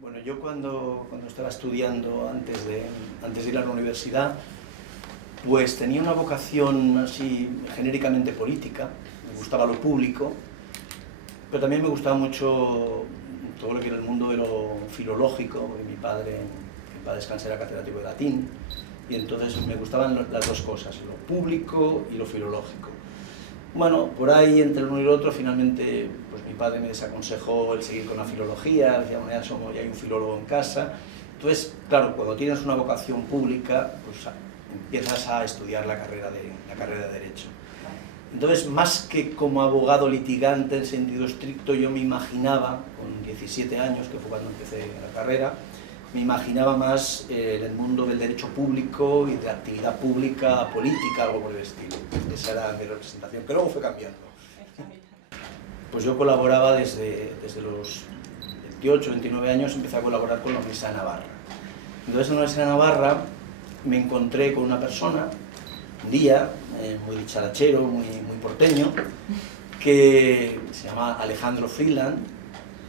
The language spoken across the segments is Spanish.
Bueno, yo cuando estaba estudiando, antes de ir a la universidad, pues tenía una vocación así genéricamente política, me gustaba lo público, pero también me gustaba mucho todo lo que era el mundo de lo filológico, porque mi padre, que para descansar, era catedrático de latín, y entonces me gustaban las dos cosas, lo público y lo filológico. Bueno, por ahí, entre uno y el otro, finalmente pues mi padre me desaconsejó el seguir con la filología, decía, bueno, ya hay un filólogo en casa. Entonces, claro, cuando tienes una vocación pública, pues empiezas a estudiar la carrera de Derecho. Entonces, más que como abogado litigante en sentido estricto, yo me imaginaba, con 17 años, que fue cuando empecé la carrera, me imaginaba más en el mundo del derecho público y de la actividad pública, política, algo por el estilo. Esa era mi representación, que luego fue cambiando. Pues yo colaboraba desde los 28, 29 años, empecé a colaborar con la Universidad de Navarra. Entonces en la Universidad de Navarra me encontré con una persona, un día, muy dicharachero, muy porteño, que se llama Alejandro Freeland,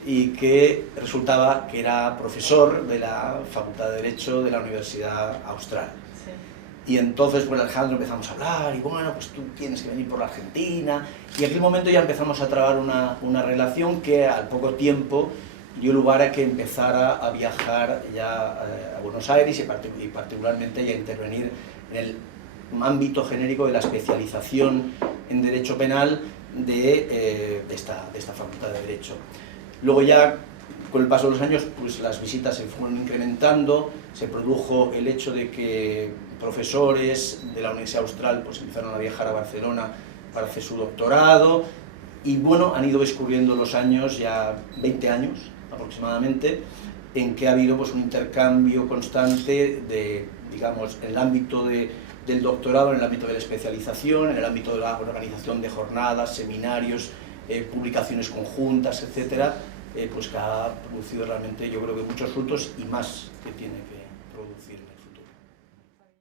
y que resultaba que era profesor de la Facultad de Derecho de la Universidad Austral. Sí. Y entonces, bueno, Alejandro, empezamos a hablar, y bueno, pues tú tienes que venir por la Argentina, y en aquel momento ya empezamos a trabar una relación que al poco tiempo dio lugar a que empezara a viajar ya a Buenos Aires y particularmente ya a intervenir en el ámbito genérico de la especialización en Derecho Penal de esta Facultad de Derecho. Luego ya, con el paso de los años, pues las visitas se fueron incrementando, se produjo el hecho de que profesores de la Universidad Austral pues empezaron a viajar a Barcelona para hacer su doctorado, y bueno, han ido discurriendo los años, ya 20 años aproximadamente, en que ha habido pues un intercambio constante de, digamos, en el ámbito del doctorado, en el ámbito de la especialización, en el ámbito de la organización de jornadas, seminarios, publicaciones conjuntas, etcétera, pues que ha producido realmente, yo creo que muchos frutos y más que tiene que producir en el futuro.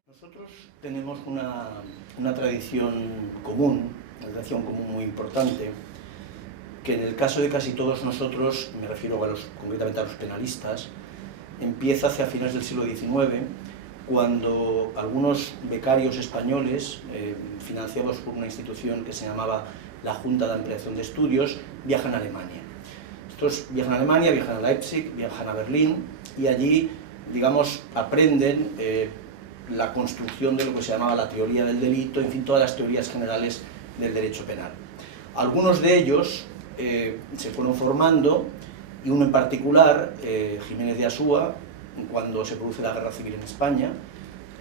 Nosotros tenemos una tradición común, muy importante, que en el caso de casi todos nosotros, me refiero concretamente a los penalistas, empieza hacia finales del siglo XIX, cuando algunos becarios españoles, financiados por una institución que se llamaba la Junta de Ampliación de Estudios, viajan a Alemania. Estos viajan a Alemania, viajan a Leipzig, viajan a Berlín, y allí, digamos, aprenden la construcción de lo que se llamaba la teoría del delito, en fin, todas las teorías generales del derecho penal. Algunos de ellos se fueron formando, y uno en particular, Jiménez de Asúa, cuando se produce la Guerra Civil en España,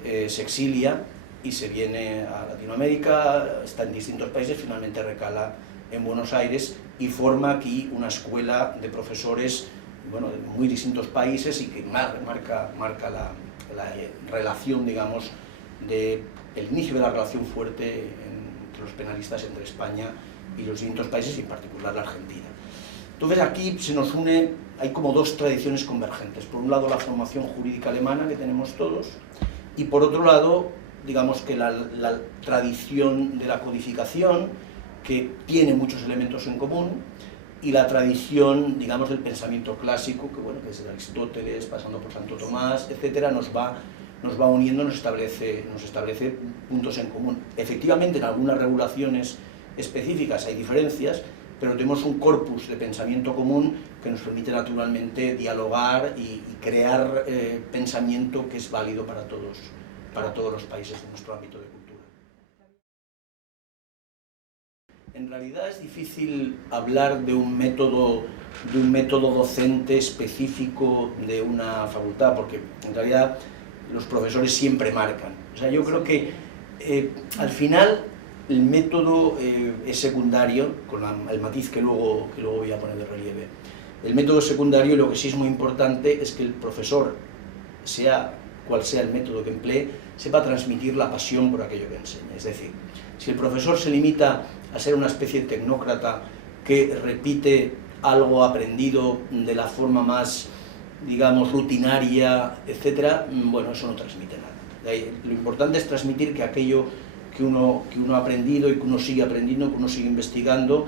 se exilia y se viene a Latinoamérica, está en distintos países, finalmente recala en Buenos Aires y forma aquí una escuela de profesores, bueno, de muy distintos países, y que marca la relación, digamos, el inicio de la relación fuerte entre los penalistas entre España y los distintos países, y en particular la Argentina. Entonces aquí se nos une, hay como dos tradiciones convergentes. Por un lado la formación jurídica alemana que tenemos todos, y por otro lado, digamos que la tradición de la codificación, que tiene muchos elementos en común, y la tradición, digamos, del pensamiento clásico, que bueno, que desde Aristóteles, pasando por Santo Tomás, etcétera, nos va uniendo, nos establece puntos en común. Efectivamente, en algunas regulaciones específicas hay diferencias, pero tenemos un corpus de pensamiento común que nos permite naturalmente dialogar y crear pensamiento que es válido para todos los países de nuestro ámbito de cultura. En realidad es difícil hablar de un método docente específico de una facultad, porque en realidad los profesores siempre marcan. O sea, yo creo que al final el método es secundario, con el matiz que luego voy a poner de relieve. El método secundario, lo que sí es muy importante es que el profesor, sea cual sea el método que emplee, sepa transmitir la pasión por aquello que enseña. Es decir, si el profesor se limita a ser una especie de tecnócrata que repite algo aprendido de la forma más, digamos, rutinaria, etcétera, bueno, eso no transmite nada. Lo importante es transmitir que aquello que uno ha aprendido y que uno sigue aprendiendo, que uno sigue investigando,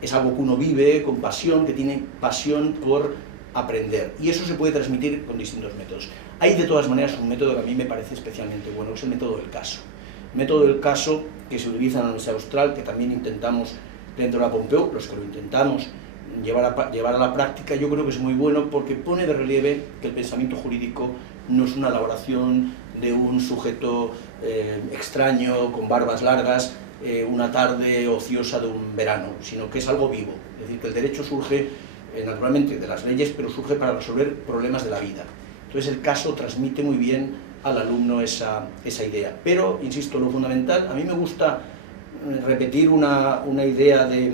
es algo que uno vive con pasión, que tiene pasión por aprender. Y eso se puede transmitir con distintos métodos. Hay de todas maneras un método que a mí me parece especialmente bueno, que es el método del caso. El método del caso que se utiliza en la Universidad Austral, que también intentamos dentro de la Pompeu, los que lo intentamos llevar a la práctica, yo creo que es muy bueno porque pone de relieve que el pensamiento jurídico no es una elaboración de un sujeto extraño, con barbas largas, una tarde ociosa de un verano, sino que es algo vivo. Es decir, que el derecho surge naturalmente de las leyes, pero surge para resolver problemas de la vida. Entonces el caso transmite muy bien al alumno esa idea. Pero, insisto, lo fundamental, a mí me gusta repetir una idea de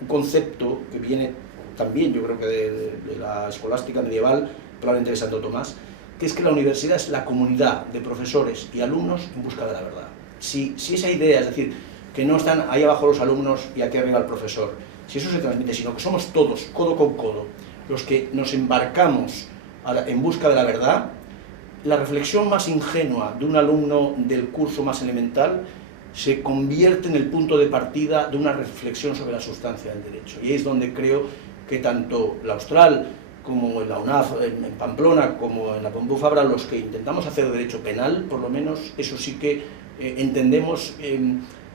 un concepto que viene también, yo creo que de la escolástica medieval, probablemente de Santo Tomás, que es que la universidad es la comunidad de profesores y alumnos en busca de la verdad. Si esa idea, es decir, que no están ahí abajo los alumnos y aquí arriba el profesor, si eso se transmite, sino que somos todos, codo con codo, los que nos embarcamos en busca de la verdad, la reflexión más ingenua de un alumno del curso más elemental se convierte en el punto de partida de una reflexión sobre la sustancia del derecho. Y es donde creo que tanto la Austral como en la UNAF, en Pamplona, como en la Pompeu Fabra, los que intentamos hacer derecho penal, por lo menos, eso sí que entendemos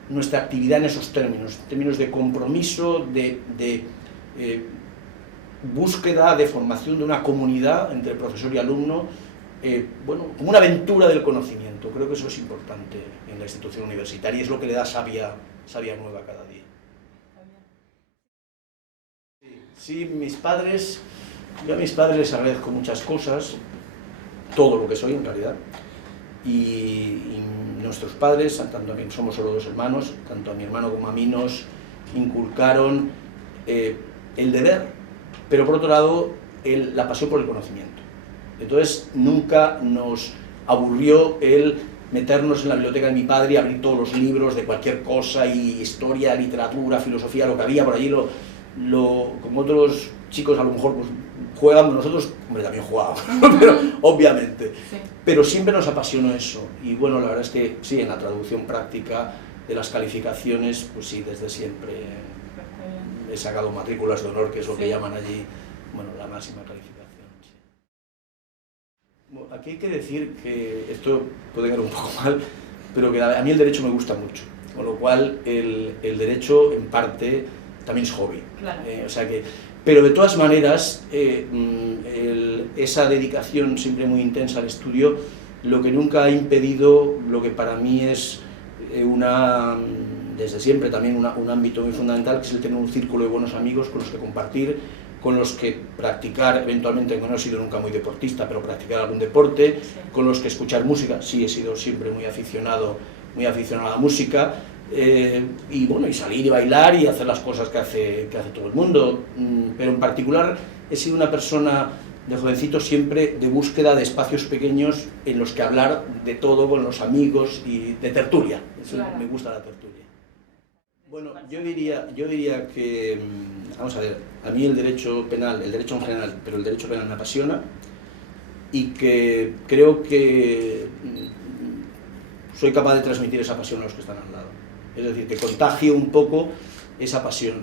nuestra actividad en esos términos de compromiso, de búsqueda, de formación de una comunidad entre profesor y alumno, bueno, como una aventura del conocimiento. Creo que eso es importante en la institución universitaria y es lo que le da savia nueva cada día. Sí, yo a mis padres les agradezco muchas cosas, todo lo que soy en realidad, y nuestros padres, tanto a mí, somos solo dos hermanos, tanto a mi hermano como a mí nos inculcaron el deber, pero por otro lado la pasión por el conocimiento. Entonces nunca nos aburrió el meternos en la biblioteca de mi padre y abrir todos los libros de cualquier cosa, y historia, literatura, filosofía, lo que había por allí, como otros chicos a lo mejor pues, juegan, nosotros, hombre, también jugábamos, pero, obviamente, sí. Pero siempre nos apasionó eso, y bueno, la verdad es que sí, en la traducción práctica de las calificaciones, pues sí, desde siempre he sacado matrículas de honor, que es lo que llaman allí, bueno, la máxima calificación. Sí. Bueno, aquí hay que decir que esto puede quedar un poco mal, pero que a mí el derecho me gusta mucho, con lo cual el derecho en parte también es hobby, claro. O sea que, pero de todas maneras esa dedicación siempre muy intensa al estudio, lo que nunca ha impedido lo que para mí es desde siempre también un ámbito muy fundamental, que es el tener un círculo de buenos amigos con los que compartir, con los que practicar, eventualmente, no he sido nunca muy deportista, pero practicar algún deporte, sí. Con los que escuchar música, sí he sido siempre muy aficionado a la música, y bueno, y salir y bailar y hacer las cosas que hace todo el mundo, pero en particular he sido una persona de jovencito siempre de búsqueda de espacios pequeños en los que hablar de todo con los amigos y de tertulia. Eso, claro. Me gusta la tertulia. Bueno, yo diría que, vamos a ver, a mí el derecho penal, el derecho en general, pero el derecho penal me apasiona, y que creo que soy capaz de transmitir esa pasión a los que están al lado. Es decir, que contagie un poco esa pasión.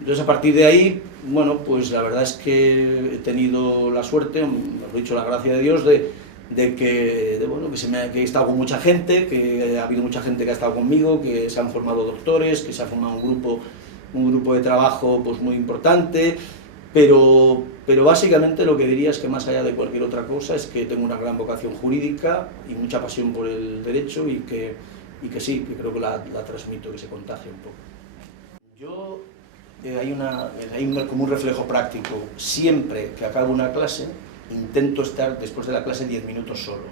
Entonces, a partir de ahí, bueno, pues la verdad es que he tenido la suerte, mejor dicho, la gracia de Dios, que he estado con mucha gente, que ha habido mucha gente que ha estado conmigo, que se han formado doctores, que se ha formado un grupo de trabajo pues muy importante, pero básicamente lo que diría es que más allá de cualquier otra cosa es que tengo una gran vocación jurídica y mucha pasión por el derecho, y que sí, que creo que la transmito, que se contagia un poco. Hay como un reflejo práctico. Siempre que acabo una clase, intento estar después de la clase 10 minutos solo.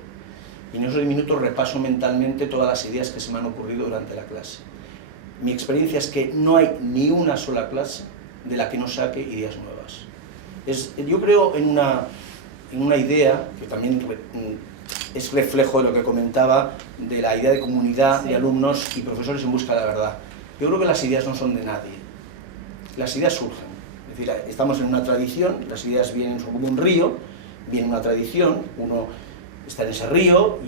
Y en esos 10 minutos repaso mentalmente todas las ideas que se me han ocurrido durante la clase. Mi experiencia es que no hay ni una sola clase de la que no saque ideas nuevas. Yo creo en una idea que también es reflejo de lo que comentaba, de la idea de comunidad, sí. De alumnos y profesores en busca de la verdad. Yo creo que las ideas no son de nadie, las ideas surgen. Es decir, estamos en una tradición, las ideas son como un río, viene una tradición, uno está en ese río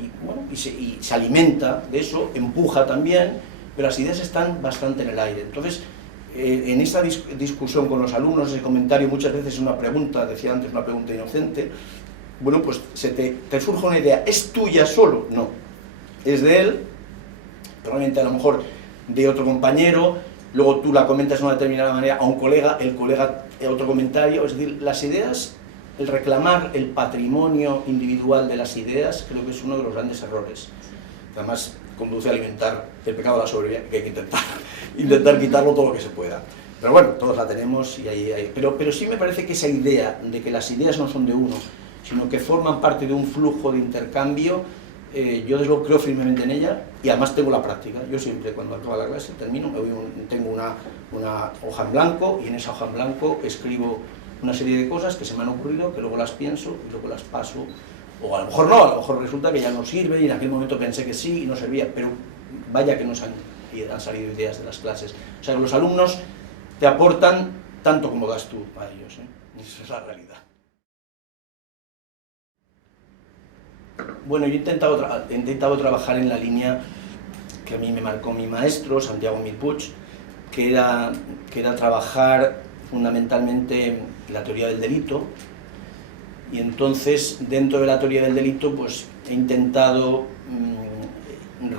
y se alimenta de eso, empuja también, pero las ideas están bastante en el aire. Entonces, en esta discusión con los alumnos, ese comentario muchas veces es una pregunta, decía antes, una pregunta inocente. Bueno, pues te surge una idea, ¿es tuya solo? No, es de él, probablemente a lo mejor de otro compañero, luego tú la comentas de una determinada manera a un colega, el colega otro comentario, es decir, las ideas, el reclamar el patrimonio individual de las ideas, creo que es uno de los grandes errores. Además, conduce a alimentar el pecado de la soberbia, que hay que intentar quitarlo todo lo que se pueda. Pero bueno, todos la tenemos y ahí. Pero sí me parece que esa idea de que las ideas no son de uno, sino que forman parte de un flujo de intercambio, yo desde luego creo firmemente en ella y además tengo la práctica. Yo siempre cuando acaba la clase termino, tengo una hoja en blanco y en esa hoja en blanco escribo una serie de cosas que se me han ocurrido, que luego las pienso y luego las paso, o a lo mejor no, a lo mejor resulta que ya no sirve y en aquel momento pensé que sí y no servía, pero vaya que nos han salido ideas de las clases. O sea, que los alumnos te aportan tanto como das tú a ellos, ¿eh? Esa es la realidad. Bueno, yo he intentado trabajar en la línea que a mí me marcó mi maestro, Santiago Mirpuig, que era trabajar fundamentalmente la teoría del delito, y entonces dentro de la teoría del delito pues he intentado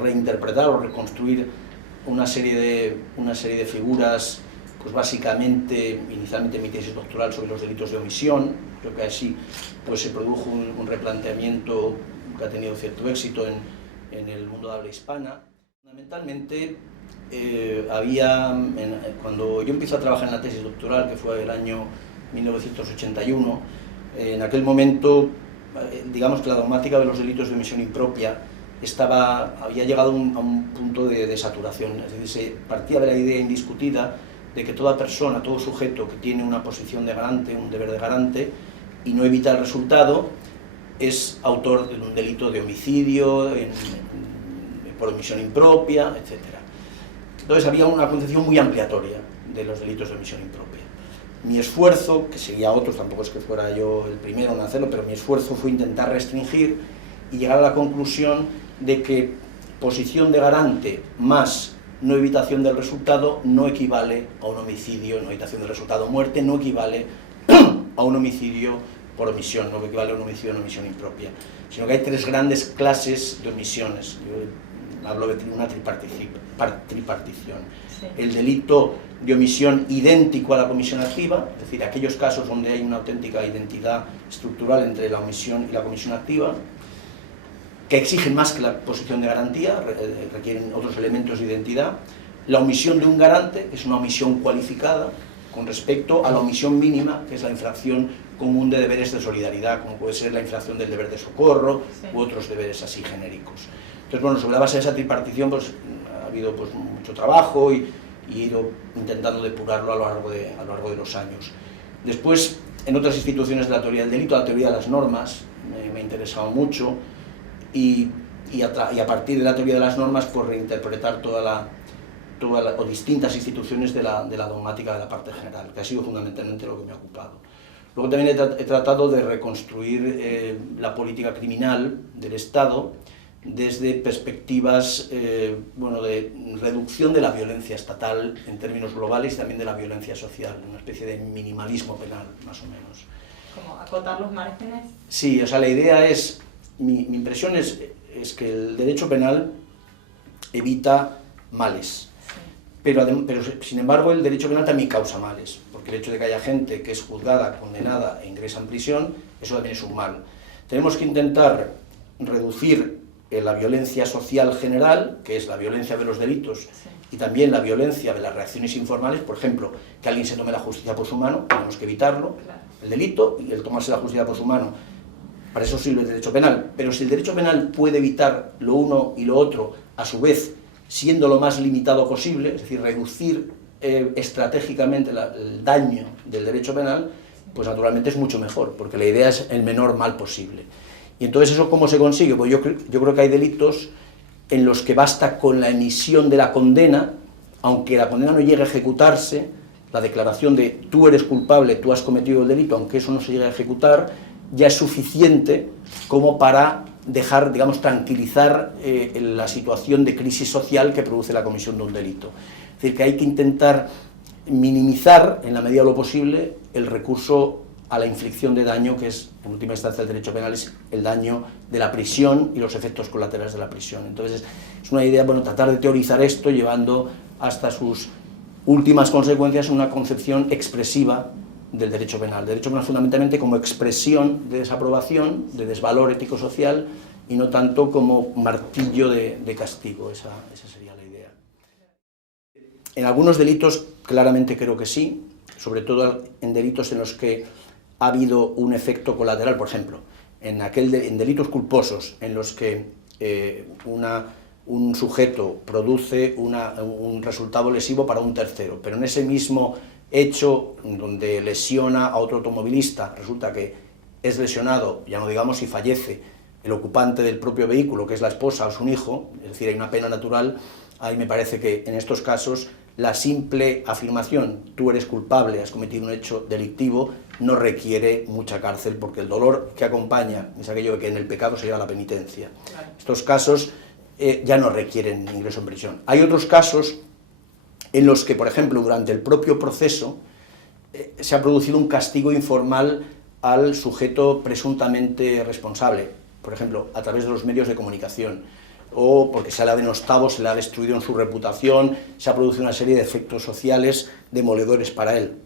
reinterpretar o reconstruir una serie de figuras, pues básicamente, inicialmente mi tesis doctoral sobre los delitos de omisión. Creo que así pues se produjo un replanteamiento que ha tenido cierto éxito en el mundo de habla hispana. Fundamentalmente, cuando yo empecé a trabajar en la tesis doctoral, que fue el año 1981, en aquel momento, digamos que la dogmática de los delitos de omisión impropia había llegado a un punto de saturación, es decir, se partía de la idea indiscutida de que toda persona, todo sujeto que tiene una posición de garante, un deber de garante, y no evita el resultado, es autor de un delito de homicidio, por omisión impropia, etc. Entonces había una concepción muy ampliatoria de los delitos de omisión impropia. Mi esfuerzo, que seguía a otros, tampoco es que fuera yo el primero en hacerlo, pero mi esfuerzo fue intentar restringir y llegar a la conclusión de que posición de garante más no evitación del resultado no equivale a un homicidio, no evitación del resultado muerte, no equivale a un homicidio por omisión, no equivale a un homicidio en omisión impropia, sino que hay tres grandes clases de omisiones. Yo hablo de una tripartición. Sí. El delito de omisión idéntico a la comisión activa, es decir, aquellos casos donde hay una auténtica identidad estructural entre la omisión y la comisión activa, que exigen más que la posición de garantía, requieren otros elementos de identidad. La omisión de un garante, que es una omisión cualificada, con respecto a la omisión mínima, que es la infracción común de deberes de solidaridad, como puede ser la infracción del deber de socorro, sí, u otros deberes así genéricos. Entonces, bueno, sobre la base de esa tripartición pues, ha habido pues, mucho trabajo y he ido intentando depurarlo a lo largo de los años. Después, en otras instituciones de la teoría del delito, la teoría de las normas me ha interesado mucho, y a partir de la teoría de las normas, pues reinterpretar o distintas instituciones de la dogmática de la parte general, que ha sido fundamentalmente lo que me ha ocupado. Luego también he tratado de reconstruir la política criminal del Estado desde perspectivas bueno, de reducción de la violencia estatal en términos globales y también de la violencia social, una especie de minimalismo penal, más o menos. ¿Como acotar los márgenes? Sí, o sea, la idea es, mi impresión es que el derecho penal evita males, sí, pero sin embargo el derecho penal también causa males, porque el hecho de que haya gente que es juzgada, condenada e ingresa en prisión, eso también es un mal. Tenemos que intentar reducir la violencia social general, que es la violencia de los delitos, sí, y también la violencia de las reacciones informales, por ejemplo, que alguien se tome la justicia por su mano, tenemos que evitarlo, claro, el delito y el tomarse la justicia por su mano, para eso sirve el derecho penal, pero si el derecho penal puede evitar lo uno y lo otro, a su vez, siendo lo más limitado posible, es decir, reducir estratégicamente el daño del derecho penal, pues naturalmente es mucho mejor, porque la idea es el menor mal posible. Y entonces, ¿eso cómo se consigue? Pues yo creo que hay delitos en los que basta con la emisión de la condena, aunque la condena no llegue a ejecutarse, la declaración de tú eres culpable, tú has cometido el delito, aunque eso no se llegue a ejecutar, ya es suficiente como para dejar, digamos, tranquilizar la situación de crisis social que produce la comisión de un delito. Es decir, que hay que intentar minimizar, en la medida de lo posible, el recurso a la inflicción de daño, que es, en última instancia, el derecho penal, es el daño de la prisión y los efectos colaterales de la prisión. Entonces, es una idea, bueno, tratar de teorizar esto, llevando hasta sus últimas consecuencias una concepción expresiva del derecho penal. El derecho penal fundamentalmente como expresión de desaprobación, de desvalor ético-social, y no tanto como martillo de castigo. Esa sería la idea. En algunos delitos claramente creo que sí, sobre todo en delitos en los que ha habido un efecto colateral, por ejemplo, en delitos culposos en los que un sujeto produce un resultado lesivo para un tercero, pero en ese mismo hecho donde lesiona a otro automovilista, resulta que es lesionado, ya no digamos si fallece, el ocupante del propio vehículo, que es la esposa o su hijo, es decir, hay una pena natural. Ahí me parece que en estos casos la simple afirmación, tú eres culpable, has cometido un hecho delictivo, no requiere mucha cárcel, porque el dolor que acompaña es aquello de que en el pecado se lleva la penitencia. Claro. Estos casos ya no requieren ingreso en prisión. Hay otros casos en los que, por ejemplo, durante el propio proceso se ha producido un castigo informal al sujeto presuntamente responsable, por ejemplo, a través de los medios de comunicación, o porque se le ha denostado, se le ha destruido en su reputación, se ha producido una serie de efectos sociales demoledores para él.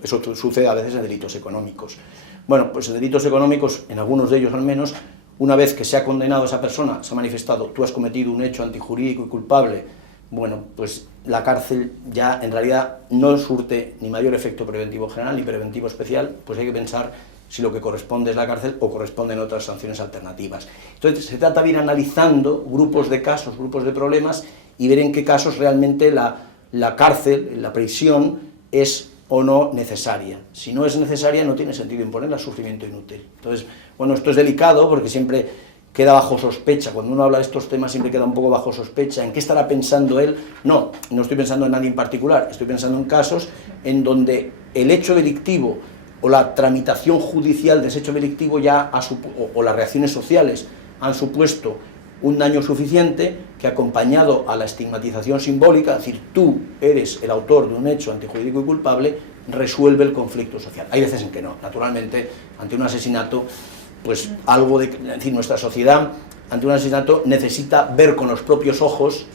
Eso sucede a veces en delitos económicos. Bueno, pues en delitos económicos, en algunos de ellos al menos, una vez que se ha condenado a esa persona, se ha manifestado, tú has cometido un hecho antijurídico y culpable, bueno, pues la cárcel ya en realidad no surte ni mayor efecto preventivo general ni preventivo especial, pues hay que pensar si lo que corresponde es la cárcel o corresponden otras sanciones alternativas. Entonces se trata de ir analizando grupos de casos, grupos de problemas, y ver en qué casos realmente la cárcel, la prisión, es o no necesaria. Si no es necesaria, no tiene sentido imponerla, sufrimiento inútil. Entonces, bueno, esto es delicado porque siempre queda bajo sospecha. Cuando uno habla de estos temas siempre queda un poco bajo sospecha. ¿En qué estará pensando él? No estoy pensando en nadie en particular, estoy pensando en casos en donde el hecho delictivo o la tramitación judicial de ese hecho delictivo ya o las reacciones sociales han supuesto un daño suficiente que, acompañado a la estigmatización simbólica, es decir, tú eres el autor de un hecho antijurídico y culpable, resuelve el conflicto social. Hay veces en que no. Naturalmente, ante un asesinato, pues algo de... Es decir, nuestra sociedad, ante un asesinato, necesita ver con los propios ojos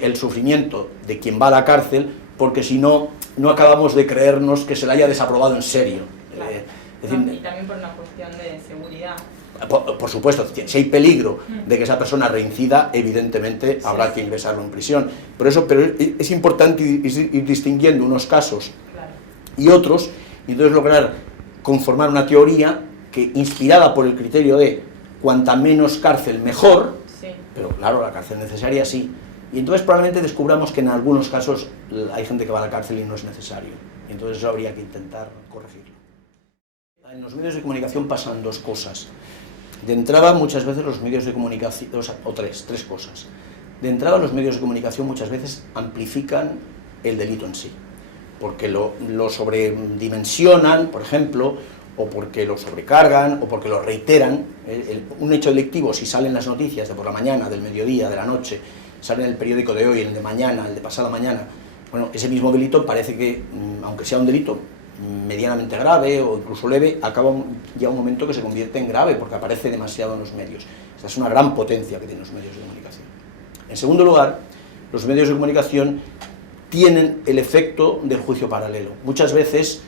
el sufrimiento de quien va a la cárcel, porque si no, no acabamos de creernos que se le haya desaprobado en serio. Claro. Es decir, y también por una cuestión de seguridad. Por supuesto, si hay peligro de que esa persona reincida, evidentemente habrá que ingresarlo en prisión. Pero es importante ir distinguiendo unos casos y otros, y entonces lograr conformar una teoría que, inspirada por el criterio de cuanta menos cárcel mejor, pero claro, la cárcel necesaria sí. Y entonces probablemente descubramos que en algunos casos hay gente que va a la cárcel y no es necesario. Y entonces eso habría que intentar corregirlo. En los medios de comunicación pasan dos cosas. De entrada, muchas veces los medios de comunicación, tres cosas. De entrada, los medios de comunicación muchas veces amplifican el delito en sí, porque lo sobredimensionan, por ejemplo, o porque lo sobrecargan, o porque lo reiteran. Un hecho delictivo, si sale en las noticias de por la mañana, del mediodía, de la noche, sale en el periódico de hoy, el de mañana, el de pasada mañana, bueno, ese mismo delito parece que, aunque sea un delito medianamente grave o incluso leve, llega un momento que se convierte en grave porque aparece demasiado en los medios. Esa es una gran potencia que tienen los medios de comunicación. En segundo lugar, los medios de comunicación tienen el efecto del juicio paralelo. Muchas veces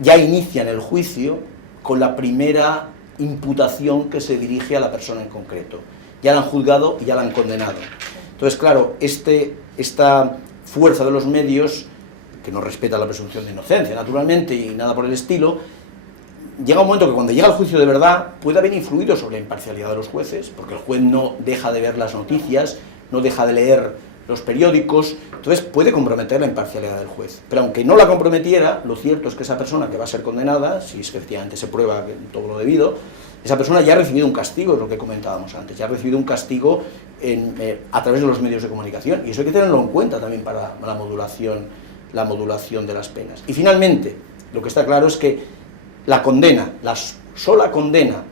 ya inician el juicio con la primera imputación que se dirige a la persona en concreto. Ya la han juzgado y ya la han condenado. Entonces, claro, esta fuerza de los medios, que no respeta la presunción de inocencia, naturalmente, y nada por el estilo, llega un momento que cuando llega el juicio de verdad puede haber influido sobre la imparcialidad de los jueces, porque el juez no deja de ver las noticias, no deja de leer los periódicos, entonces puede comprometer la imparcialidad del juez. Pero aunque no la comprometiera, lo cierto es que esa persona que va a ser condenada, si es que efectivamente se prueba todo lo debido, esa persona ya ha recibido un castigo, es lo que comentábamos antes, ya ha recibido un castigo a través de los medios de comunicación, y eso hay que tenerlo en cuenta también para la modulación de las penas. Y finalmente, lo que está claro es que la condena, la sola condena,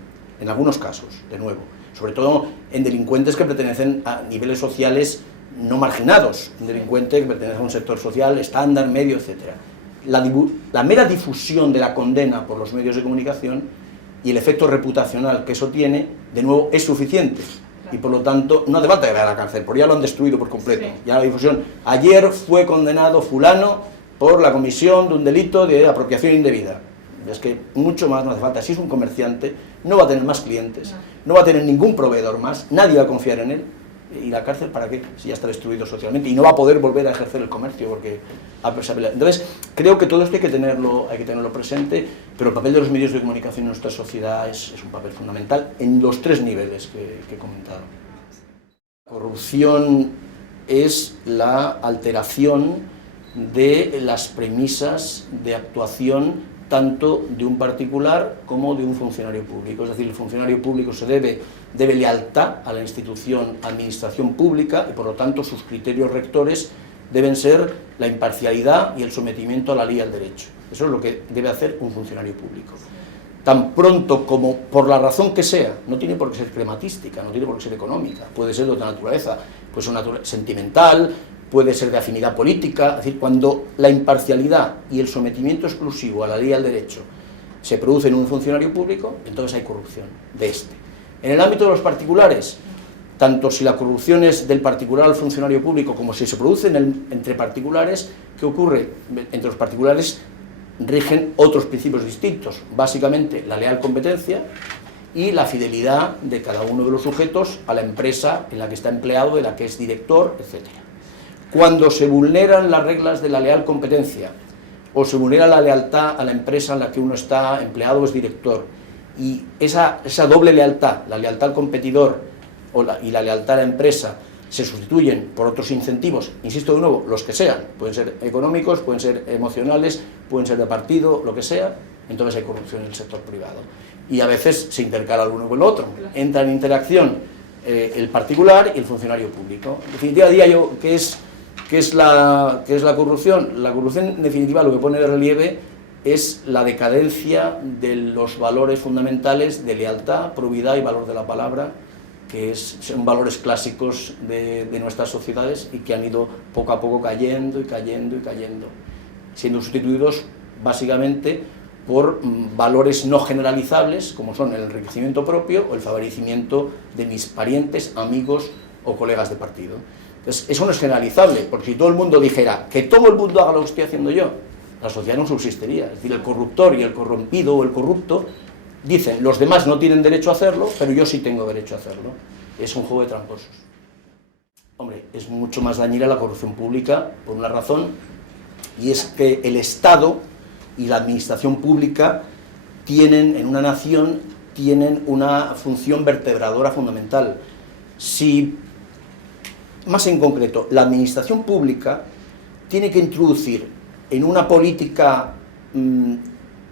en algunos casos, de nuevo, sobre todo en delincuentes que pertenecen a niveles sociales no marginados, un delincuente que pertenece a un sector social estándar, medio, etc. La mera difusión de la condena por los medios de comunicación y el efecto reputacional que eso tiene, de nuevo, es suficiente. Y por lo tanto, no hace falta llegar a la cárcel, porque ya lo han destruido por completo. Sí. Ya la difusión. Ayer fue condenado fulano por la comisión de un delito de apropiación indebida. Es que mucho más no hace falta. Si es un comerciante, no va a tener más clientes, no va a tener ningún proveedor más, nadie va a confiar en él. ¿Y la cárcel para qué? Si ya está destruido socialmente y no va a poder volver a ejercer el comercio porque entonces creo que todo esto hay que tenerlo presente, pero el papel de los medios de comunicación en nuestra sociedad es un papel fundamental en los tres niveles que he comentado. La corrupción es la alteración de las premisas de actuación tanto de un particular como de un funcionario público. Es decir, el funcionario público se debe lealtad a la institución, administración pública, y por lo tanto sus criterios rectores deben ser la imparcialidad y el sometimiento a la ley y al derecho. Eso es lo que debe hacer un funcionario público. Tan pronto como, por la razón que sea, no tiene por qué ser crematística, no tiene por qué ser económica, puede ser de otra naturaleza, puede ser sentimental, puede ser de afinidad política, es decir, cuando la imparcialidad y el sometimiento exclusivo a la ley y al derecho se produce en un funcionario público, entonces hay corrupción de este. En el ámbito de los particulares, tanto si la corrupción es del particular al funcionario público como si se produce entre particulares, ¿qué ocurre? Entre los particulares rigen otros principios distintos, básicamente la leal competencia y la fidelidad de cada uno de los sujetos a la empresa en la que está empleado, de la que es director, etc. Cuando se vulneran las reglas de la leal competencia o se vulnera la lealtad a la empresa en la que uno está empleado o es director, y esa doble lealtad, la lealtad al competidor y la lealtad a la empresa, se sustituyen por otros incentivos, insisto de nuevo, los que sean, pueden ser económicos, pueden ser emocionales, pueden ser de partido, lo que sea, entonces hay corrupción en el sector privado. Y a veces se intercala el uno con el otro, entra en interacción el particular y el funcionario público. En definitiva, diría yo, ¿qué es la corrupción? La corrupción, en definitiva, lo que pone de relieve es la decadencia de los valores fundamentales de lealtad, probidad y valor de la palabra, que son valores clásicos de nuestras sociedades y que han ido poco a poco cayendo y cayendo y cayendo, siendo sustituidos básicamente por valores no generalizables, como son el enriquecimiento propio o el favorecimiento de mis parientes, amigos o colegas de partido. Entonces, eso no es generalizable, porque si todo el mundo dijera que todo el mundo haga lo que estoy haciendo yo, la sociedad no subsistiría. Es decir, el corruptor y el corrompido o el corrupto dicen, los demás no tienen derecho a hacerlo, pero yo sí tengo derecho a hacerlo. Es un juego de tramposos. Hombre, es mucho más dañina la corrupción pública por una razón, y es que el Estado y la administración pública en una nación tienen una función vertebradora fundamental. Si, más en concreto, la administración pública tiene que introducir en una política,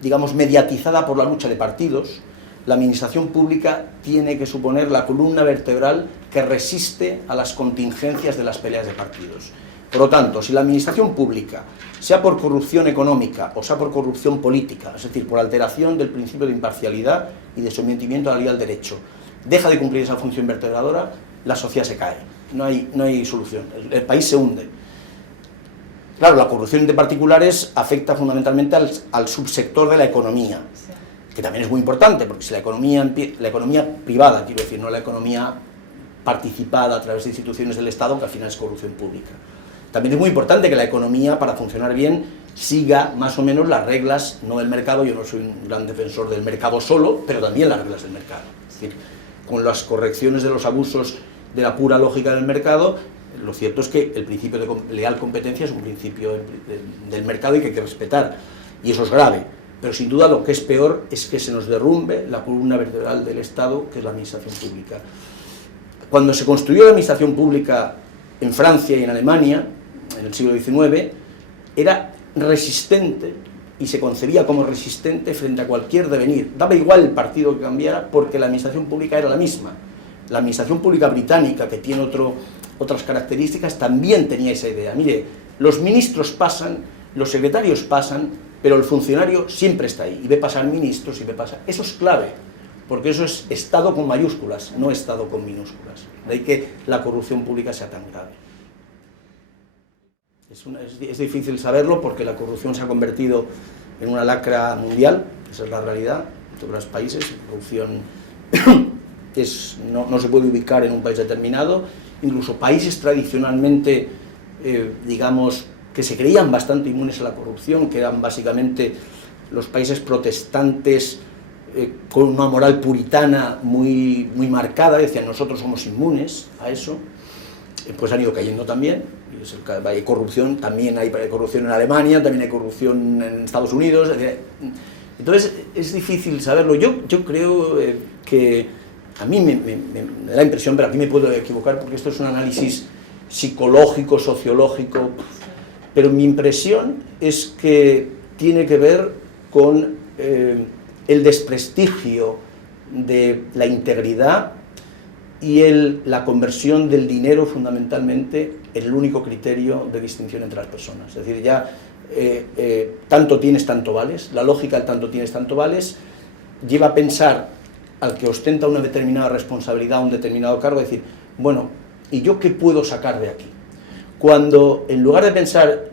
digamos, mediatizada por la lucha de partidos, la administración pública tiene que suponer la columna vertebral que resiste a las contingencias de las peleas de partidos. Por lo tanto, si la administración pública, sea por corrupción económica o sea por corrupción política, es decir, por alteración del principio de imparcialidad y de sometimiento a la ley y al derecho, deja de cumplir esa función vertebradora, la sociedad se cae, no hay solución, el país se hunde. Claro, la corrupción de particulares afecta fundamentalmente al subsector de la economía, que también es muy importante, porque si la economía privada, quiero decir, no la economía participada a través de instituciones del Estado, que al final es corrupción pública. También es muy importante que la economía, para funcionar bien, siga más o menos las reglas, no del mercado. Yo no soy un gran defensor del mercado solo, pero también las reglas del mercado. Es decir, con las correcciones de los abusos de la pura lógica del mercado, lo cierto es que el principio de leal competencia es un principio del mercado y que hay que respetar, y eso es grave. Pero sin duda lo que es peor es que se nos derrumbe la columna vertebral del Estado, que es la administración pública. Cuando se construyó la administración pública en Francia y en Alemania, en el siglo XIX, era resistente y se concebía como resistente frente a cualquier devenir. Daba igual el partido que cambiara, porque la administración pública era la misma. La administración pública británica, que tiene otras características, también tenía esa idea. Mire, los ministros pasan, los secretarios pasan, pero el funcionario siempre está ahí, y ve pasar ministros y ve pasar. Eso es clave, porque eso es Estado con mayúsculas, no Estado con minúsculas. De ahí que la corrupción pública sea tan grave. Es difícil saberlo porque la corrupción se ha convertido en una lacra mundial, esa es la realidad, en todos los países. La corrupción no se puede ubicar en un país determinado, incluso países tradicionalmente, digamos, que se creían bastante inmunes a la corrupción, que eran básicamente los países protestantes con una moral puritana muy marcada, decían nosotros somos inmunes a eso, pues han ido cayendo también. Hay corrupción, también hay corrupción en Alemania, también hay corrupción en Estados Unidos. Entonces es difícil saberlo. Yo creo que a mí me da la impresión, pero aquí me puedo equivocar porque esto es un análisis psicológico, sociológico, pero mi impresión es que tiene que ver con el desprestigio de la integridad y la conversión del dinero fundamentalmente en el único criterio de distinción entre las personas. Es decir, ya tanto tienes, tanto vales. La lógica del tanto tienes, tanto vales lleva a pensar al que ostenta una determinada responsabilidad, un determinado cargo, decir, bueno, ¿y yo qué puedo sacar de aquí? Cuando en lugar de pensar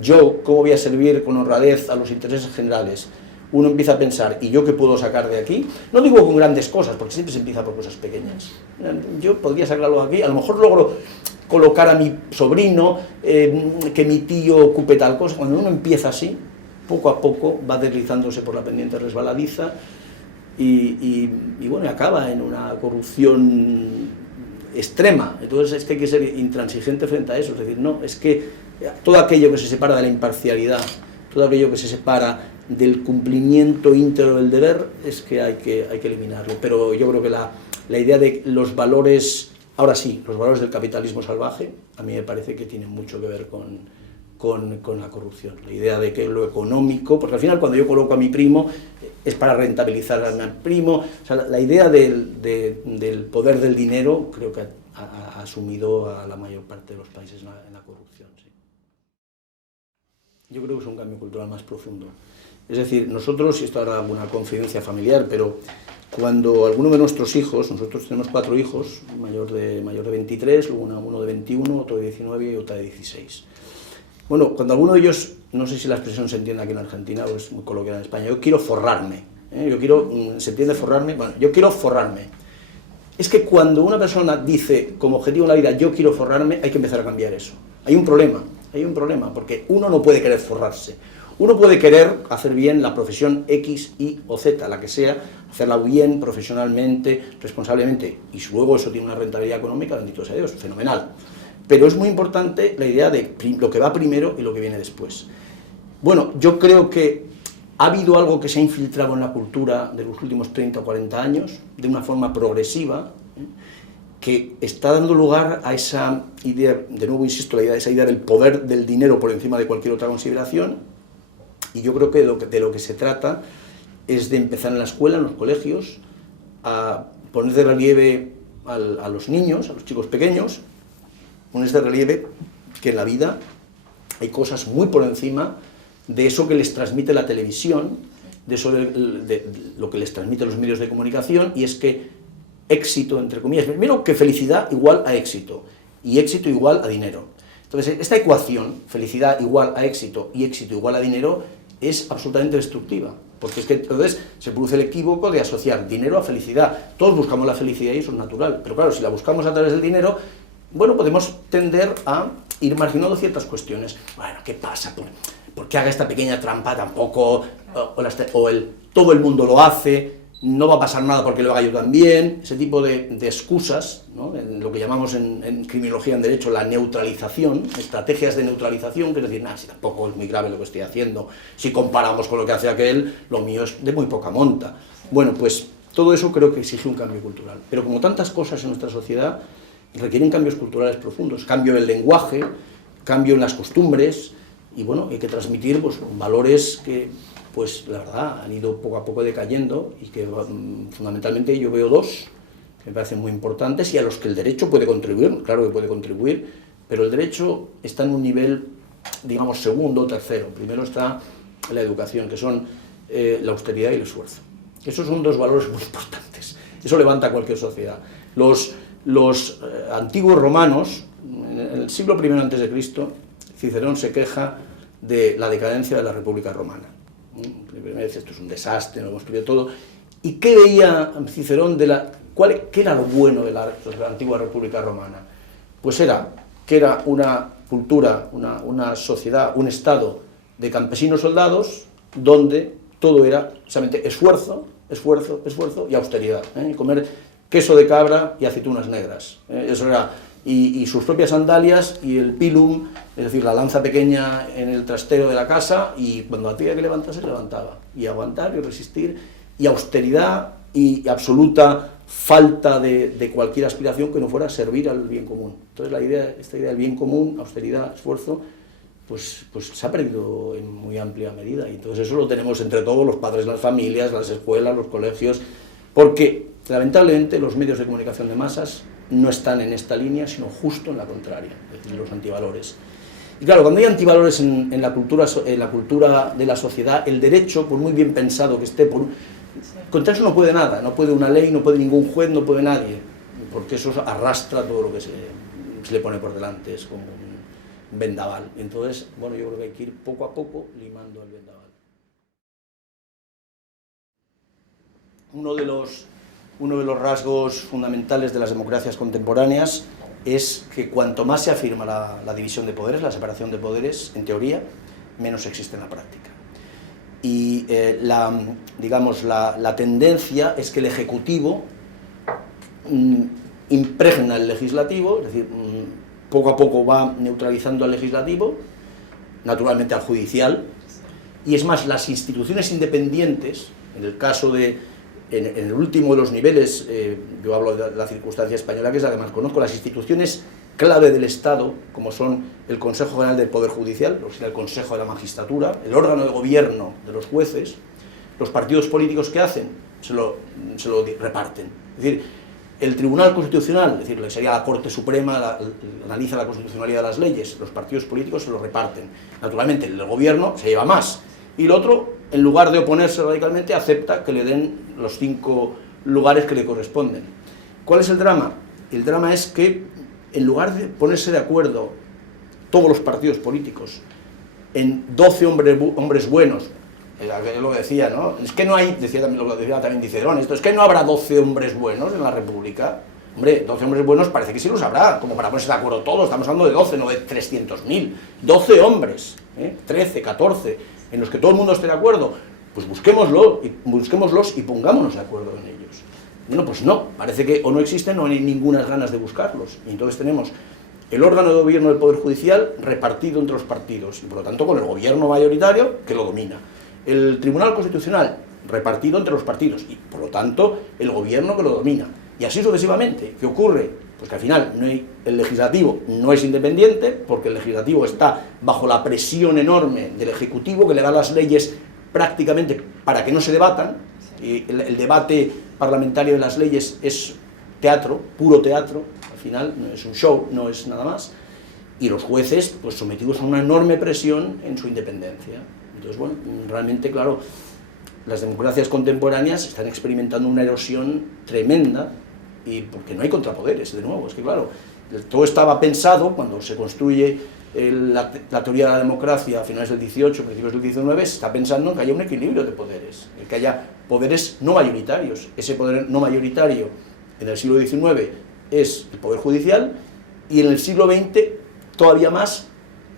yo cómo voy a servir con honradez a los intereses generales, uno empieza a pensar, ¿y yo qué puedo sacar de aquí? No digo con grandes cosas, porque siempre se empieza por cosas pequeñas. Yo podría sacarlo de aquí, a lo mejor logro colocar a mi sobrino, que mi tío ocupe tal cosa. Cuando uno empieza así, poco a poco va deslizándose por la pendiente resbaladiza y bueno, acaba en una corrupción extrema. Entonces es que hay que ser intransigente frente a eso, es decir, no, es que todo aquello que se separa de la imparcialidad, todo aquello que se separa del cumplimiento íntegro del deber, es que hay que eliminarlo. Pero yo creo que la idea de los valores, ahora sí, los valores del capitalismo salvaje, a mí me parece que tienen mucho que ver con la corrupción. La idea de que lo económico, porque al final cuando yo coloco a mi primo, es para rentabilizar a mi primo. O sea, la idea del poder del dinero creo que ha asumido a la mayor parte de los países en la corrupción. Sí. Yo creo que es un cambio cultural más profundo. Es decir, nosotros, y esto ahora alguna confidencia familiar, pero cuando alguno de nuestros hijos, nosotros tenemos 4 hijos, mayor de 23, luego uno de 21, otro de 19 y otra de 16. Bueno, cuando alguno de ellos, no sé si la expresión se entiende aquí en Argentina o es muy coloquial en España, yo quiero forrarme, ¿se entiende forrarme? Bueno, yo quiero forrarme. Es que cuando una persona dice como objetivo en la vida, yo quiero forrarme, hay que empezar a cambiar eso. Hay un problema, porque uno no puede querer forrarse. Uno puede querer hacer bien la profesión X, Y o Z, la que sea, hacerla bien, profesionalmente, responsablemente, y luego eso tiene una rentabilidad económica, bendito sea Dios, fenomenal. Pero es muy importante la idea de lo que va primero y lo que viene después. Bueno, yo creo que ha habido algo que se ha infiltrado en la cultura de los últimos 30 o 40 años, de una forma progresiva, que está dando lugar a esa idea, de nuevo insisto, esa idea del poder del dinero por encima de cualquier otra consideración. Y yo creo que de lo que se trata es de empezar en la escuela, en los colegios, a poner de relieve a los niños, a los chicos pequeños, poner de relieve que en la vida hay cosas muy por encima de eso que les transmite la televisión, de lo que les transmiten los medios de comunicación, y es que éxito, entre comillas, primero que felicidad igual a éxito, y éxito igual a dinero. Entonces, esta ecuación, felicidad igual a éxito y éxito igual a dinero, es absolutamente destructiva, porque es que entonces se produce el equívoco de asociar dinero a felicidad. Todos buscamos la felicidad y eso es natural, pero claro, si la buscamos a través del dinero, bueno, podemos tender a ir marginando ciertas cuestiones. Bueno, ¿qué pasa? ¿Por qué haga esta pequeña trampa? Tampoco, todo el mundo lo hace, no va a pasar nada porque lo haga yo también, ese tipo de excusas, ¿no? En lo que llamamos en criminología, en derecho, la neutralización, estrategias de neutralización, que es decir, si tampoco es muy grave lo que estoy haciendo, si comparamos con lo que hace aquel, lo mío es de muy poca monta. Bueno, pues todo eso creo que exige un cambio cultural, pero como tantas cosas en nuestra sociedad, requieren cambios culturales profundos, cambio en el lenguaje, cambio en las costumbres, y bueno, hay que transmitir pues, valores que, pues la verdad, han ido poco a poco decayendo y que fundamentalmente yo veo 2 que me parecen muy importantes y a los que el derecho puede contribuir, claro que puede contribuir, pero el derecho está en un nivel, digamos, segundo o tercero. Primero está la educación, que son la austeridad y el esfuerzo. Esos son 2 valores muy importantes. Eso levanta cualquier sociedad. Los antiguos romanos En el siglo I a.C., Cicerón se queja de la decadencia de la República Romana. Primero dice, esto es un desastre, no hemos perdido todo. ¿Y qué veía Cicerón qué era lo bueno de la antigua República Romana? Pues que era una cultura, una sociedad, un estado de campesinos soldados, donde todo era solamente esfuerzo, esfuerzo, esfuerzo y austeridad. Comer queso de cabra y aceitunas negras. Eso era, y sus propias sandalias y el pilum, es decir, la lanza pequeña en el trastero de la casa, y cuando había que levantarse, levantaba. Y aguantar y resistir, y austeridad y absoluta falta de cualquier aspiración que no fuera servir al bien común. Entonces esta idea del bien común, austeridad, esfuerzo, pues se ha perdido en muy amplia medida, y entonces eso lo tenemos entre todos los padres, las familias, las escuelas, los colegios, porque lamentablemente los medios de comunicación de masas no están en esta línea, sino justo en la contraria, es decir, los antivalores. Y claro, cuando hay antivalores en la cultura de la sociedad, el derecho, por muy bien pensado que esté, contra eso no puede nada, no puede una ley, no puede ningún juez, no puede nadie, porque eso arrastra todo lo que se le pone por delante, es como un vendaval. Entonces, bueno, yo creo que hay que ir poco a poco limando el vendaval. Uno de los rasgos fundamentales de las democracias contemporáneas es que cuanto más se afirma la división de poderes, la separación de poderes, en teoría, menos existe en la práctica. Y la tendencia es que el Ejecutivo impregna el Legislativo, es decir, poco a poco va neutralizando al Legislativo, naturalmente al Judicial, y es más, las instituciones independientes, en el caso en el último de los niveles, yo hablo de la circunstancia española, que es la que más conozco, las instituciones clave del Estado, como son el Consejo General del Poder Judicial, o sea, el Consejo de la Magistratura, el órgano de gobierno de los jueces, los partidos políticos que hacen, se lo reparten. Es decir, el Tribunal Constitucional, es decir, lo que sería la Corte Suprema, analiza la constitucionalidad de las leyes, los partidos políticos se lo reparten. Naturalmente, el gobierno se lleva más, y el otro, en lugar de oponerse radicalmente, acepta que le den los 5 lugares que le corresponden. ¿Cuál es el drama? El drama es que, en lugar de ponerse de acuerdo todos los partidos políticos en 12 hombres buenos, es lo que decía, ¿no? Es que no hay, decía también Cicerón, es que no habrá 12 hombres buenos en la República. Hombre, 12 hombres buenos parece que sí los habrá, como para ponerse de acuerdo todos, estamos hablando de 12, no de 300.000. 12 hombres, 13, 14, en los que todo el mundo esté de acuerdo, pues busquémoslos y pongámonos de acuerdo en ellos. Bueno, pues no, parece que o no existen o no hay ninguna ganas de buscarlos. Y entonces tenemos el órgano de gobierno del Poder Judicial repartido entre los partidos, y por lo tanto con el gobierno mayoritario que lo domina. El Tribunal Constitucional repartido entre los partidos, y por lo tanto el gobierno que lo domina. Y así sucesivamente. ¿Qué ocurre? Pues que al final el legislativo no es independiente, porque el legislativo está bajo la presión enorme del ejecutivo, que le da las leyes prácticamente para que no se debatan. Y el debate parlamentario de las leyes es teatro, puro teatro, al final no es un show, no es nada más, y los jueces pues sometidos a una enorme presión en su independencia. Entonces, bueno, realmente, claro, las democracias contemporáneas están experimentando una erosión tremenda, y porque no hay contrapoderes, de nuevo, es que claro, todo estaba pensado cuando se construye la teoría de la democracia a finales del 18, principios del 19, se está pensando en que haya un equilibrio de poderes, en que haya poderes no mayoritarios. Ese poder no mayoritario en el siglo XIX es el Poder Judicial, y en el siglo XX todavía más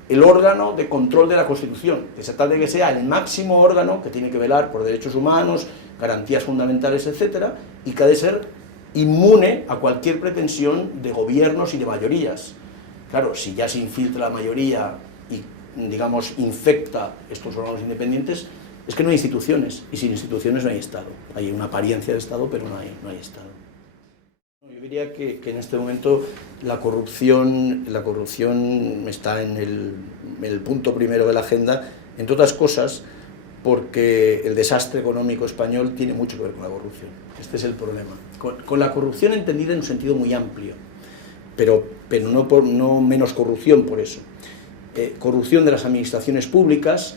el órgano de control de la Constitución, que se trata de que sea el máximo órgano que tiene que velar por derechos humanos, garantías fundamentales, etcétera, y que ha de ser inmune a cualquier pretensión de gobiernos y de mayorías. Claro, si ya se infiltra la mayoría y, digamos, infecta estos órganos independientes, es que no hay instituciones, y sin instituciones no hay Estado. Hay una apariencia de Estado, pero no hay Estado. Yo diría que en este momento la corrupción está en el punto primero de la agenda, entre otras cosas, porque el desastre económico español tiene mucho que ver con la corrupción. Este es el problema. Con la corrupción entendida en un sentido muy amplio, pero no menos corrupción por eso. Corrupción de las administraciones públicas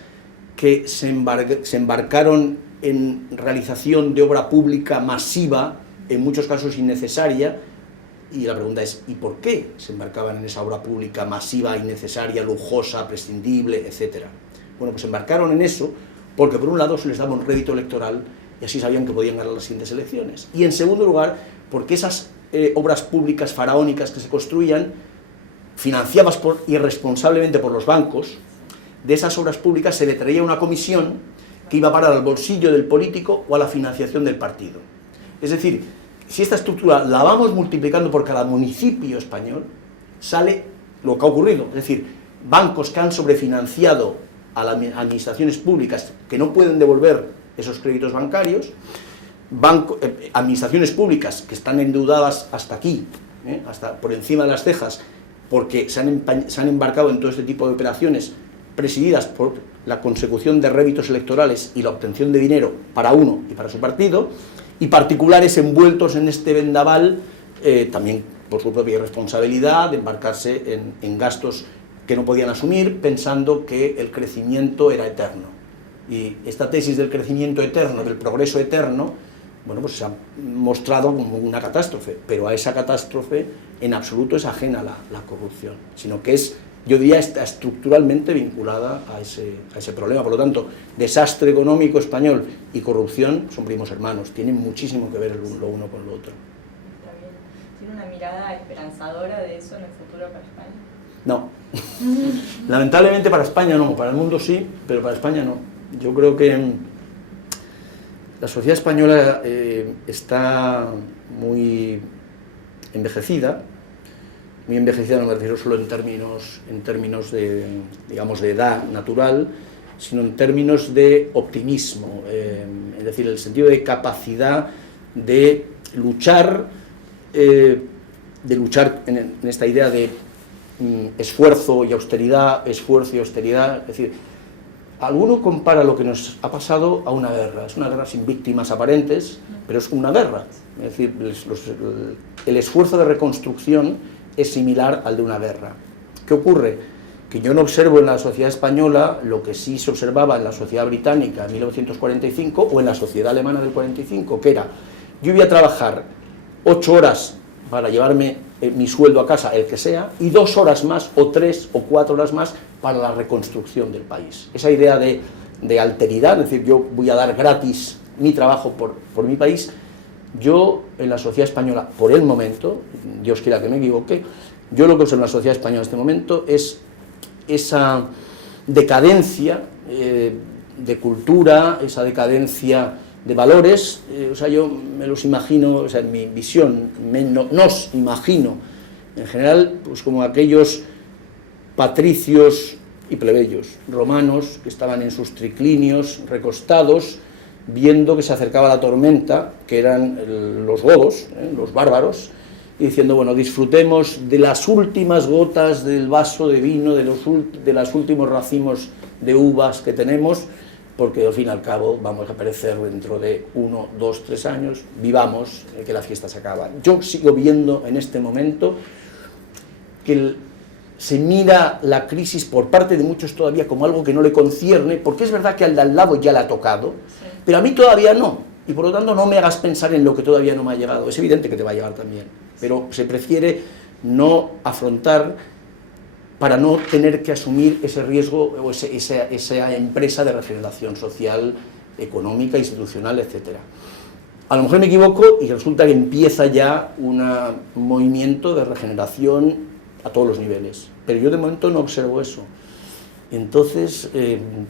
que se embarcaron en realización de obra pública masiva, en muchos casos innecesaria, Y la pregunta es, ¿y por qué se embarcaban en esa obra pública masiva, innecesaria, lujosa, prescindible, etcétera? Bueno, pues se embarcaron en eso porque por un lado se les daba un rédito electoral y así sabían que podían ganar las siguientes elecciones. Y en segundo lugar, porque esas obras públicas faraónicas que se construían, financiadas irresponsablemente por los bancos, de esas obras públicas se le traía una comisión que iba a parar al bolsillo del político o a la financiación del partido. Es decir, si esta estructura la vamos multiplicando por cada municipio español, sale lo que ha ocurrido. Es decir, bancos que han sobrefinanciado a las administraciones públicas que no pueden devolver esos créditos bancarios, administraciones públicas que están endeudadas hasta aquí, hasta por encima de las cejas, porque se han embarcado en todo este tipo de operaciones presididas por la consecución de réditos electorales y la obtención de dinero para uno y para su partido, y particulares envueltos en este vendaval, también por su propia irresponsabilidad, de embarcarse en gastos que no podían asumir, pensando que el crecimiento era eterno. Y esta tesis del crecimiento eterno, del progreso eterno, bueno, pues se ha mostrado como una catástrofe, pero a esa catástrofe en absoluto es ajena la corrupción, sino que es, yo diría, está estructuralmente vinculada a ese problema. Por lo tanto, desastre económico español y corrupción son primos hermanos, tienen muchísimo que ver lo uno con lo otro. Está bien. ¿Tiene una mirada esperanzadora de eso en el futuro para España? No. Lamentablemente para España no, para el mundo sí, pero para España no. Yo creo que la sociedad española está muy envejecida no me refiero solo en términos de, digamos, de edad natural, sino en términos de optimismo, es decir, el sentido de capacidad de luchar en esta idea de esfuerzo y austeridad, es decir, alguno compara lo que nos ha pasado a una guerra. Es una guerra sin víctimas aparentes, pero es una guerra. Es decir, el esfuerzo de reconstrucción es similar al de una guerra. ¿Qué ocurre? Que yo no observo en la sociedad española lo que sí se observaba en la sociedad británica en 1945 o en la sociedad alemana del 45, que era, yo voy a trabajar 8 horas para llevarme mi sueldo a casa, el que sea, y 2 horas más, o 3 o 4 horas más, para la reconstrucción del país. Esa idea de alteridad, es decir, yo voy a dar gratis mi trabajo por mi país. Yo, en la sociedad española, por el momento, Dios quiera que me equivoque, yo lo que observo en la sociedad española en este momento es esa decadencia de cultura, esa decadencia de valores, o sea, yo me los imagino, o sea, en mi visión, nos imagino, en general, pues como aquellos patricios y plebeyos romanos que estaban en sus triclinios, recostados, viendo que se acercaba la tormenta, que eran los godos, los bárbaros, y diciendo, bueno, disfrutemos de las últimas gotas del vaso de vino, de los últimos racimos de uvas que tenemos, porque al fin y al cabo vamos a perecer dentro de 1, 2, 3 años, vivamos, que la fiesta se acaba. Yo sigo viendo en este momento que se mira la crisis por parte de muchos todavía como algo que no le concierne, porque es verdad que al de al lado ya le ha tocado, pero a mí todavía no, y por lo tanto no me hagas pensar en lo que todavía no me ha llegado. Es evidente que te va a llegar también, pero se prefiere no afrontar para no tener que asumir ese riesgo o esa empresa de regeneración social, económica, institucional, etc. A lo mejor me equivoco y resulta que empieza ya un movimiento de regeneración a todos los niveles, pero yo de momento no observo eso. Entonces,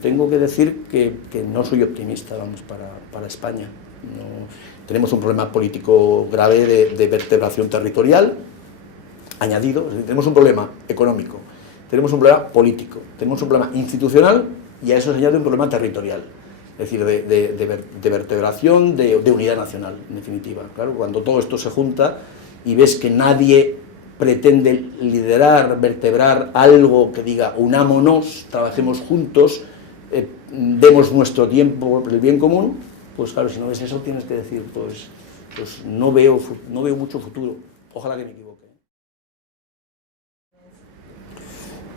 tengo que decir que no soy optimista, vamos, para España. No, tenemos un problema político grave de vertebración territorial, añadido, es decir, tenemos un problema económico, tenemos un problema político, tenemos un problema institucional y a eso se añade un problema territorial, es decir, de vertebración, de unidad nacional, en definitiva. Claro, cuando todo esto se junta y ves que nadie pretende liderar, vertebrar algo que diga unámonos, trabajemos juntos, demos nuestro tiempo por el bien común, pues claro, si no ves eso tienes que decir, pues no veo mucho futuro, ojalá que me equivoque.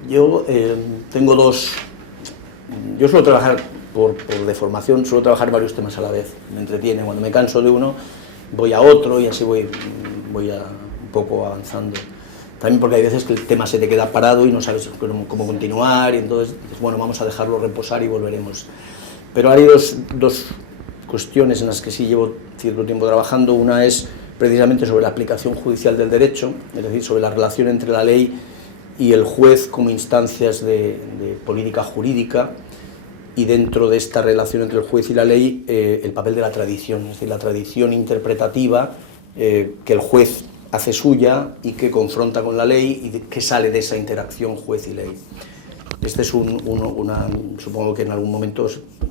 Yo tengo yo suelo trabajar por deformación, suelo trabajar varios temas a la vez, me entretiene, cuando me canso de uno voy a otro y así voy poco avanzando. También porque hay veces que el tema se te queda parado y no sabes cómo continuar, y entonces, bueno, vamos a dejarlo reposar y volveremos. Pero hay dos cuestiones en las que sí llevo cierto tiempo trabajando. Una es precisamente sobre la aplicación judicial del derecho, es decir, sobre la relación entre la ley y el juez como instancias de política jurídica, y dentro de esta relación entre el juez y la ley, el papel de la tradición, es decir, la tradición interpretativa que el juez hace suya y que confronta con la ley, y que sale de esa interacción juez y ley. Este es supongo que en algún momento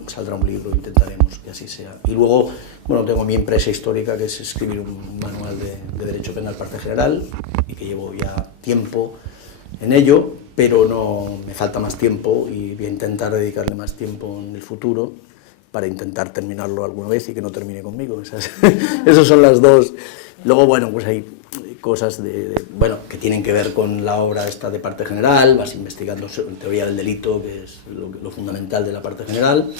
saldrá un libro, intentaremos que así sea. Y luego, bueno, tengo mi empresa histórica, que es escribir un manual de Derecho Penal Parte General, y que llevo ya tiempo en ello, pero no me falta más tiempo, y voy a intentar dedicarle más tiempo en el futuro para intentar terminarlo alguna vez y que no termine conmigo. Esas son las dos. Luego, bueno, pues hay cosas bueno, que tienen que ver con la obra esta de Parte General, vas investigando en teoría del delito, que es lo fundamental de la Parte General,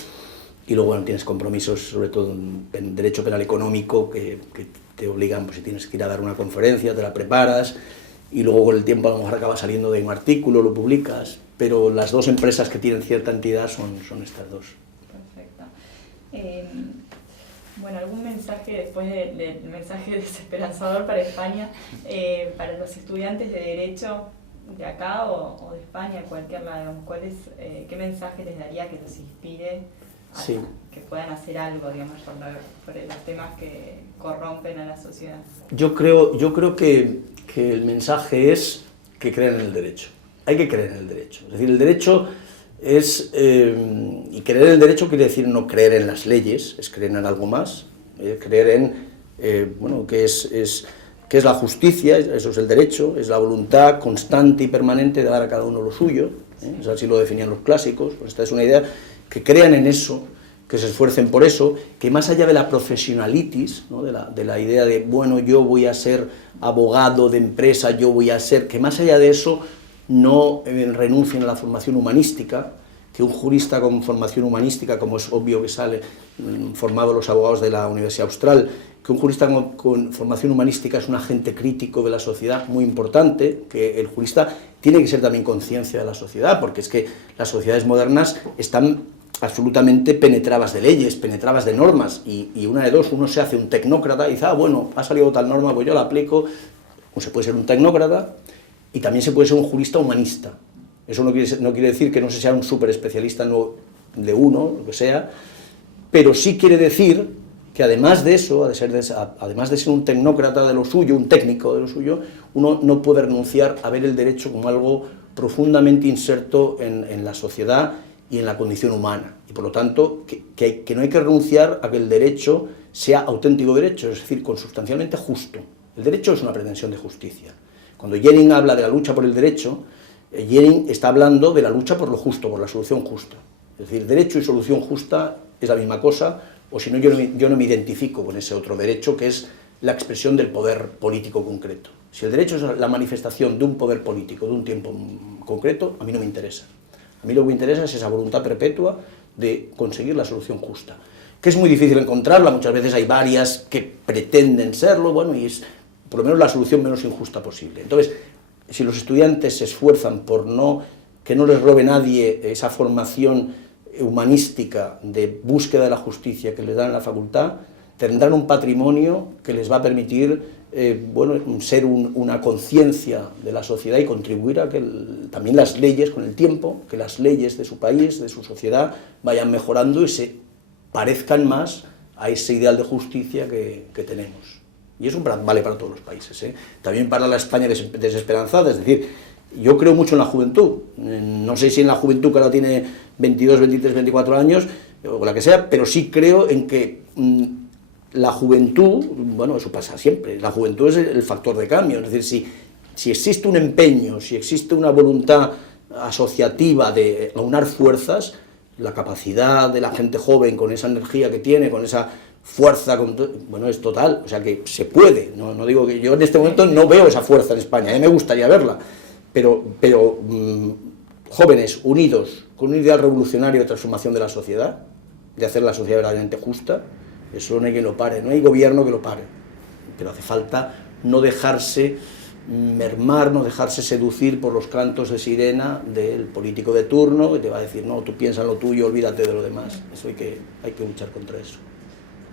y luego, bueno, tienes compromisos, sobre todo en derecho penal económico, que te obligan, pues si tienes que ir a dar una conferencia, te la preparas, y luego con el tiempo a lo mejor acaba saliendo de un artículo, lo publicas, pero las dos empresas que tienen cierta entidad son estas dos. Perfecto. Bueno, ¿algún mensaje después del mensaje desesperanzador para España, para los estudiantes de Derecho de acá o de España, cualquier lado? ¿Qué mensaje les daría que los inspire a que puedan hacer algo, digamos, por los temas que corrompen a la sociedad? Yo creo que el mensaje es que crean en el derecho. Hay que creer en el derecho. Es decir, el derecho es... y creer en el derecho quiere decir no creer en las leyes, es creer en algo más, creer en, bueno, que es la justicia, eso es el derecho, es la voluntad constante y permanente de dar a cada uno lo suyo, ¿eh? Así lo definían los clásicos. Pues esta es una idea, que crean en eso, que se esfuercen por eso, que más allá de la profesionalitis, ¿no? de la idea de, bueno, yo voy a ser abogado de empresa, yo voy a ser, que más allá de eso no renuncien a la formación humanística, que un jurista con formación humanística, como es obvio que sale formado los abogados de la Universidad Austral, que un jurista con formación humanística es un agente crítico de la sociedad muy importante, que el jurista tiene que ser también conciencia de la sociedad, porque es que las sociedades modernas están absolutamente penetradas de leyes, penetradas de normas, y una de dos, uno se hace un tecnócrata y dice, bueno, ha salido tal norma, pues yo la aplico, o se puede ser un tecnócrata, y también se puede ser un jurista humanista. Eso no quiere decir que no se sea un súper especialista de uno, lo que sea, pero sí quiere decir que además de eso, además de ser un tecnócrata de lo suyo, un técnico de lo suyo, uno no puede renunciar a ver el derecho como algo profundamente inserto en la sociedad y en la condición humana. Y por lo tanto, que no hay que renunciar a que el derecho sea auténtico derecho, es decir, consubstancialmente justo. El derecho es una pretensión de justicia. Cuando Lenin habla de la lucha por el derecho, Lenin está hablando de la lucha por lo justo, por la solución justa. Es decir, derecho y solución justa es la misma cosa, o si no, yo no me identifico con ese otro derecho, que es la expresión del poder político concreto. Si el derecho es la manifestación de un poder político, de un tiempo concreto, a mí no me interesa. A mí lo que me interesa es esa voluntad perpetua de conseguir la solución justa, que es muy difícil encontrarla, muchas veces hay varias que pretenden serlo, bueno, y es por lo menos la solución menos injusta posible. Entonces, si los estudiantes se esfuerzan por que no les robe nadie esa formación humanística de búsqueda de la justicia que les dan en la facultad, tendrán un patrimonio que les va a permitir ser una conciencia de la sociedad y contribuir a que también las leyes, con el tiempo, que las leyes de su país, de su sociedad, vayan mejorando y se parezcan más a ese ideal de justicia que tenemos. Y eso vale para todos los países, ¿eh? También para la España desesperanzada, es decir, yo creo mucho en la juventud. No sé si en la juventud que ahora tiene 22, 23, 24 años, o la que sea, pero sí creo en que la juventud, bueno, eso pasa siempre, la juventud es el factor de cambio. Es decir, si existe un empeño, si existe una voluntad asociativa de aunar fuerzas, la capacidad de la gente joven con esa energía que tiene, con esa fuerza, bueno, es total, o sea que se puede, no digo que yo en este momento no veo esa fuerza en España, me gustaría verla, pero jóvenes unidos con un ideal revolucionario de transformación de la sociedad, de hacer la sociedad verdaderamente justa, eso no hay quien lo pare, no hay gobierno que lo pare, pero hace falta no dejarse mermar, no dejarse seducir por los cantos de sirena del político de turno, que te va a decir, no, tú piensa en lo tuyo, olvídate de lo demás. Eso hay que luchar contra eso.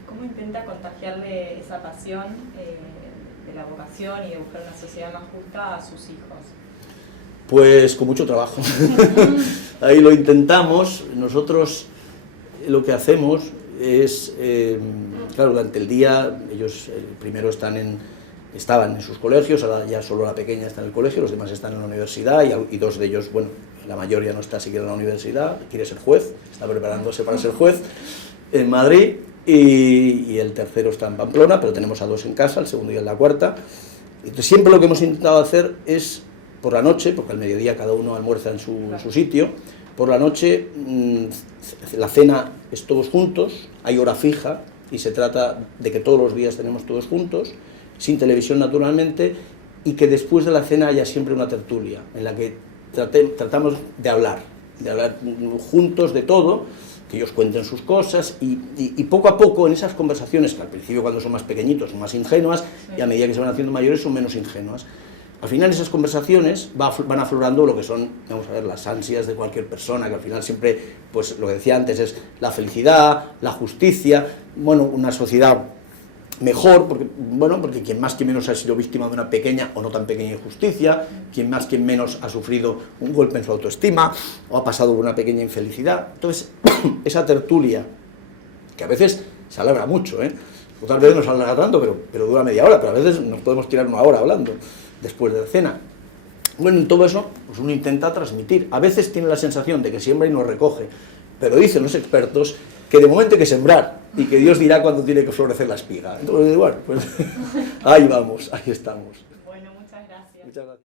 ¿Cómo intenta contagiarle esa pasión de la vocación y de buscar una sociedad más justa a sus hijos? Pues con mucho trabajo. Ahí lo intentamos. Nosotros lo que hacemos es, claro, durante el día, ellos primero estaban en sus colegios, ahora ya solo la pequeña está en el colegio, los demás están en la universidad y dos de ellos, bueno, la mayor ya no está siquiera en la universidad, quiere ser juez, está preparándose para ser juez en Madrid, y el tercero está en Pamplona, pero tenemos a dos en casa, el segundo y la cuarta. Entonces siempre lo que hemos intentado hacer es, por la noche, porque al mediodía cada uno almuerza en su sitio, por la noche la cena es todos juntos, hay hora fija, y se trata de que todos los días tenemos todos juntos, sin televisión naturalmente, y que después de la cena haya siempre una tertulia, en la que tratamos de hablar juntos de todo, que ellos cuenten sus cosas, y poco a poco en esas conversaciones, que al principio cuando son más pequeñitos son más ingenuas, y a medida que se van haciendo mayores son menos ingenuas, al final esas conversaciones van aflorando lo que son, vamos a ver, las ansias de cualquier persona, que al final siempre, pues lo que decía antes, es la felicidad, la justicia, bueno, una sociedad mejor, porque quien más quien menos ha sido víctima de una pequeña o no tan pequeña injusticia, quien más quien menos ha sufrido un golpe en su autoestima o ha pasado por una pequeña infelicidad. Entonces, esa tertulia, que a veces se alarga mucho, otras veces no se alarga tanto, pero dura media hora, pero a veces nos podemos tirar una hora hablando después de la cena. Bueno, en todo eso pues uno intenta transmitir. A veces tiene la sensación de que siembra y no recoge, pero dicen los expertos que de momento hay que sembrar y que Dios dirá cuándo tiene que florecer la espiga. Entonces, bueno, pues ahí vamos, ahí estamos. Bueno, muchas gracias. Muchas gracias.